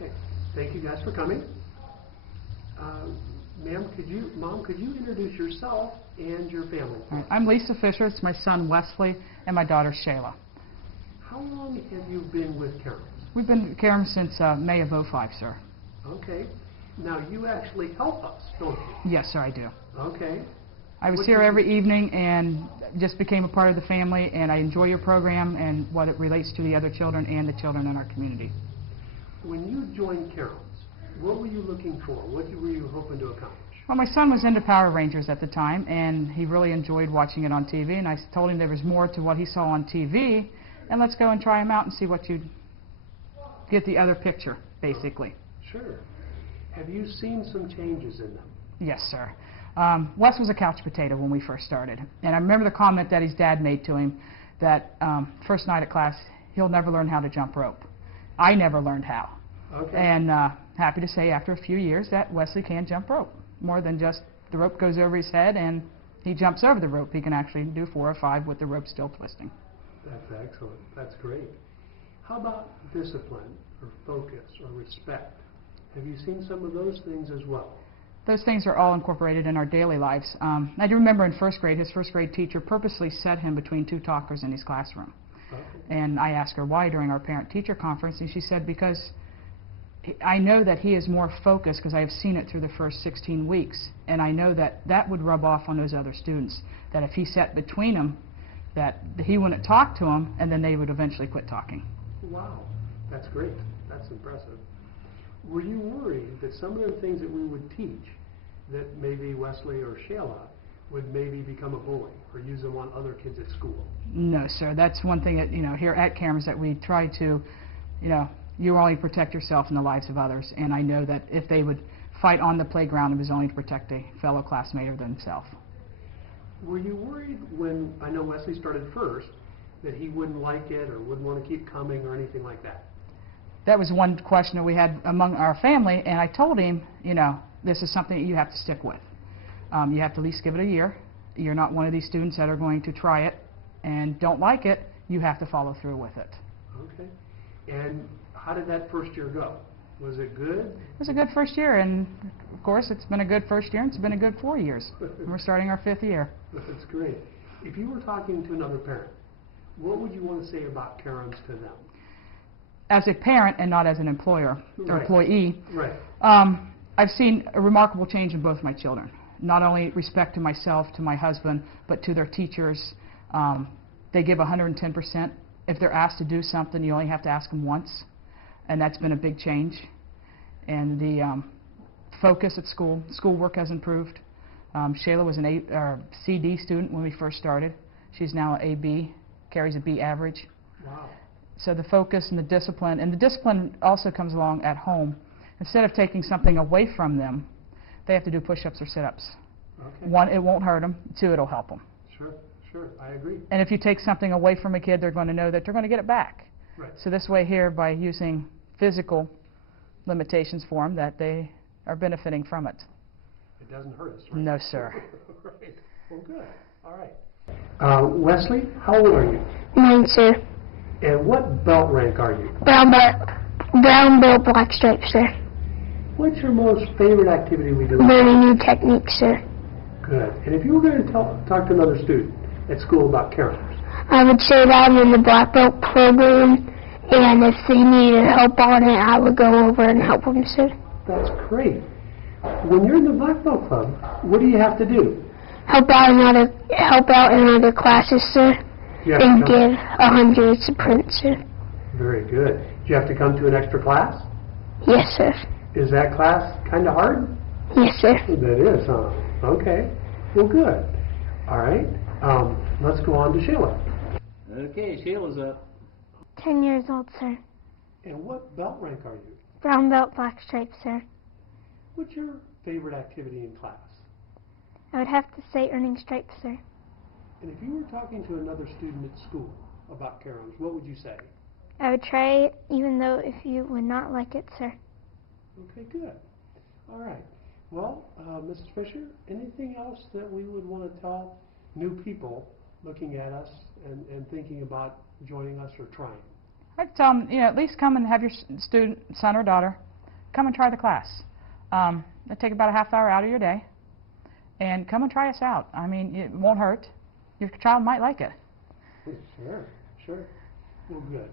Okay. Thank you guys for coming. Mom, could you introduce yourself and your family? All right. I'm Lisa Fisher. It's my son Wesley and my daughter Shayla. How long have you been with Karen's? We've been with Karen since May of '05, sir. Okay. Now you actually help us, don't you? Yes, sir, I do. Okay. I was here every evening and just became a part of the family, and I enjoy your program and what it relates to the other children and the children in our community. When you joined Karen's, what were you looking for? What were you hoping to accomplish? Well, my son was into Power Rangers at the time, and he really enjoyed watching it on TV, and I told him there was more to what he saw on TV, and let's go and try him out and see what you'd get the other picture, basically. Sure. Have you seen some changes in them? Yes, sir. Wes was a couch potato when we first started, and I remember the comment that his dad made to him that first night at class, he'll never learn how to jump rope. I never learned how. Okay. And happy to say after a few years that Wesley can jump rope. More than just the rope goes over his head and he jumps over the rope. He can actually do 4 or 5 with the rope still twisting. That's excellent. That's great. How about discipline or focus or respect? Have you seen some of those things as well? Those things are all incorporated in our daily lives. I do remember in first grade, his first grade teacher purposely set him between 2 talkers in his classroom. Okay. And I asked her why during our parent-teacher conference, and she said, because I know that he is more focused because I have seen it through the first 16 weeks, and I know that that would rub off on those other students, that if he sat between them, that he wouldn't talk to them, and then they would eventually quit talking. Wow, that's great. That's impressive. Were you worried that some of the things that we would teach, that maybe Wesley or Shayla would maybe become a bully or use them on other kids at school? No, sir. That's one thing that, here at Cameron's that we try to, you only protect yourself and the lives of others. And I know that if they would fight on the playground, it was only to protect a fellow classmate or themselves. Were you worried when, I know Wesley started first, that he wouldn't like it or wouldn't want to keep coming or anything like that? That was one question that we had among our family, and I told him, this is something that you have to stick with. You have to at least give it a year. You're not one of these students that are going to try it and don't like it. You have to follow through with it. Okay. And how did that first year go? Was it good? It was a good first year, and of course it's been a good first year, and it's been a good 4 years. We're starting our 5th year. That's great. If you were talking to another parent, what would you want to say about Karen's to them? As a parent and not as an employer or employee, right. I've seen a remarkable change in both my children. Not only respect to myself, to my husband, but to their teachers. They give 110%. If they're asked to do something, you only have to ask them once, and that's been a big change. And the focus at school, schoolwork has improved. Shayla was an CD student when we first started. She's now an AB, carries a B average. Wow. So the focus and the discipline also comes along at home. Instead of taking something away from them, they have to do push-ups or sit-ups. Okay. 1, it won't hurt them. 2, it'll help them. Sure, I agree. And if you take something away from a kid, they're going to know that they're going to get it back. Right. So this way here, by using physical limitations for them, that they are benefiting from it. It doesn't hurt us, right? No, sir. Right. Well, good. All right. Wesley, how old are you? 9, sir. And what belt rank are you? Brown belt, black stripe, sir. What's your most favorite activity we do? Learning new techniques, sir. Good. And if you were going to talk to another student at school about Karen's? I would say that I'm in the black belt program, and if they needed help on it, I would go over and help them, sir. That's great. When you're in the black belt club, what do you have to do? Help out in other classes, sir, and give 100 sprints, sir. Very good. Do you have to come to an extra class? Yes, sir. Is that class kind of hard? Yes, sir. That is, huh? Okay. Well, good. All right. Let's go on to Shayla. Okay, Shayla's up. 10 years old, sir. And what belt rank are you? Brown belt, black stripe, sir. What's your favorite activity in class? I would have to say earning stripes, sir. And if you were talking to another student at school about Karen's, what would you say? I would try it, even though if you would not like it, sir. Okay, good. All right. Well, Mrs. Fisher, anything else that we would want to tell new people looking at us and thinking about joining us or trying? I'd tell them, at least come and have your student, son or daughter, come and try the class. It'll take about a half hour out of your day, and come and try us out. I mean, it won't hurt. Your child might like it. Sure, sure. Well, good.